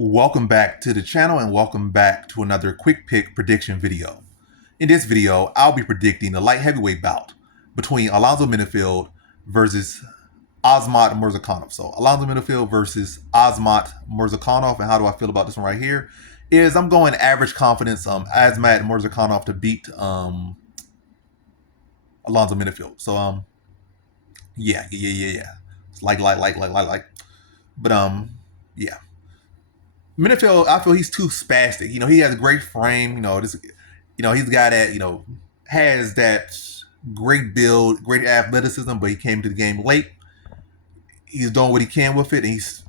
Welcome back to the channel and welcome back to another quick pick prediction video. In this video, I'll be predicting the light heavyweight bout between Alonzo Menifield versus Azamat Murzakanov. So Alonzo Menifield versus Azamat Murzakanov, and how do I feel about this one right here? Is I'm going average confidence Azamat Murzakanov to beat Alonzo Menifield. So yeah. It's like. But yeah. Menifield, I feel he's too spastic. He has a great frame. He's the guy that has that great build, great athleticism, but he came to the game late. He's doing what he can with it, and he's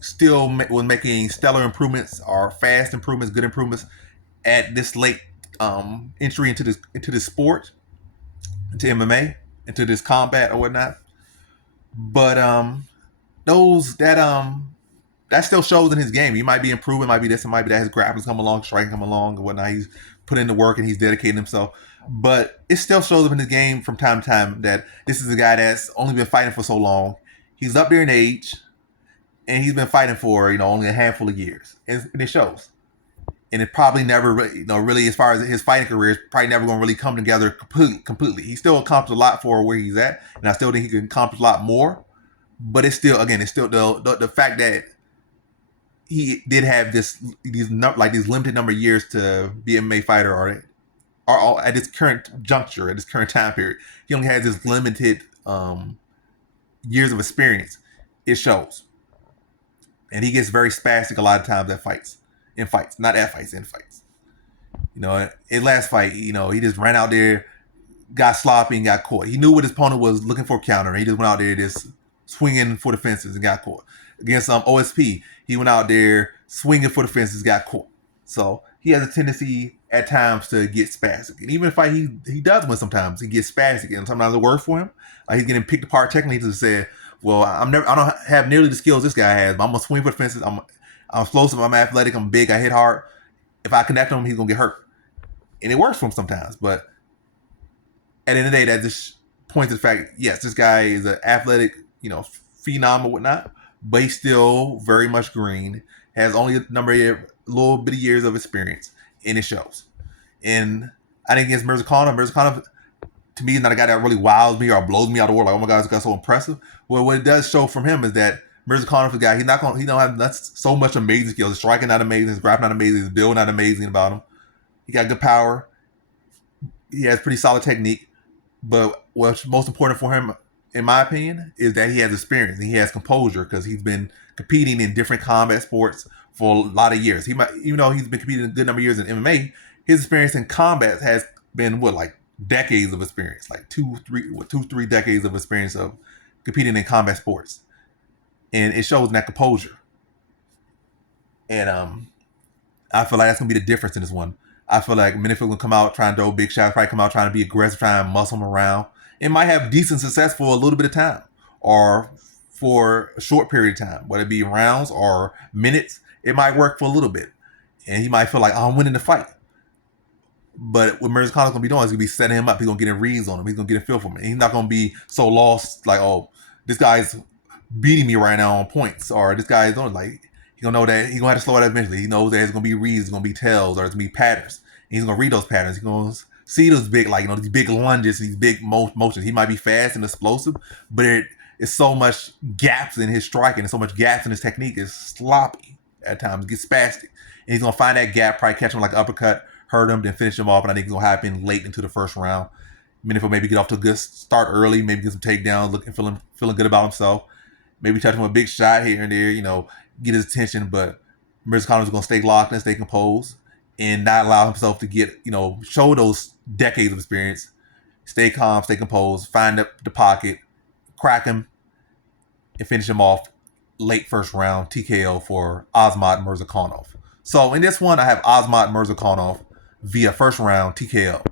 still was making stellar improvements, or fast improvements, good improvements at this late entry into this sport, into MMA, into this combat or whatnot. But that still shows in his game. He might be improving, might be this, and might be that. His grappling's come along, striking come along, and whatnot. He's put in the work and he's dedicating himself. But it still shows up in his game from time to time that this is a guy that's only been fighting for so long. He's up there in age, and he's been fighting for only a handful of years, and it shows. And it probably never, really, as far as his fighting career, is probably never going to really come together completely. He still accomplished a lot for where he's at, and I still think he can accomplish a lot more. But it's still the fact that he did have these limited number of years to be an MMA fighter, or at this current juncture, at this current time period, he only has this limited years of experience. It shows, and he gets very spastic a lot of times in fights. In fights. In last fight, he just ran out there, got sloppy, and got caught. He knew what his opponent was looking for, counter. He just went out there just swinging for the fences and got caught. Against OSP, he went out there swinging for the fences, got caught. So he has a tendency at times to get spastic. And even if he does win sometimes, he gets spastic. And sometimes it works for him. He's getting picked apart technically to say, well, I don't have nearly the skills this guy has, but I'm going to swing for the fences. I'm explosive, I'm athletic, I'm big, I hit hard. If I connect him, he's going to get hurt. And it works for him sometimes. But at the end of the day, that just points to the fact, yes, this guy is an athletic, phenom or whatnot, but he's still very much green, has only a little bit of years of experience, and it shows. And I think against Murzakanov, to me, is not a guy that really wows me or blows me out of the water. Like, oh my God, this guy's so impressive. Well, what it does show from him is that Murzakanov is a guy, he don't have so much amazing skills. His striking not amazing, his grappling not amazing, his build not amazing about him. He got good power. He has pretty solid technique. But what's most important for him, in my opinion, is that he has experience and he has composure, because he's been competing in different combat sports for a lot of years. Even though he's been competing a good number of years in MMA, his experience in combat has been decades of experience, like two, three decades of experience of competing in combat sports, and it shows in that composure. And I feel like that's gonna be the difference in this one. I feel like Menifield will come out trying to throw big shots, probably come out trying to be aggressive, trying to muscle him around. It might have decent success for a little bit of time, or for a short period of time, whether it be rounds or minutes. It might work for a little bit, and he might feel like, oh, I'm winning the fight. But what Murzakanov gonna be doing is gonna be setting him up. He's gonna get in reads on him. He's gonna get a feel for him. And he's not gonna be so lost, like, oh, this guy's beating me right now on points, or this guy is doing, like, he's gonna know that he's gonna have to slow it up eventually. He knows that it's gonna be reads, it's gonna be tells, or it's gonna be patterns. And he's gonna read those patterns. He's gonna see those big, these big lunges, these big motions. He might be fast and explosive, but it's so much gaps in his striking and so much gaps in his technique. It's sloppy at times, gets spastic. And he's gonna find that gap, probably catch him like an uppercut, hurt him, then finish him off. And I think it's gonna happen late into the first round. Menifield maybe get off to a good start early, maybe get some takedowns, feeling good about himself. Maybe touch him with a big shot here and there, get his attention. But Murzakanov is gonna stay locked and stay composed, and not allow himself to get, show those decades of experience. Stay calm, stay composed, find the pocket, crack him, and finish him off late first round TKO for Azamat Murzakanov. So in this one, I have Azamat Murzakanov via first round TKO.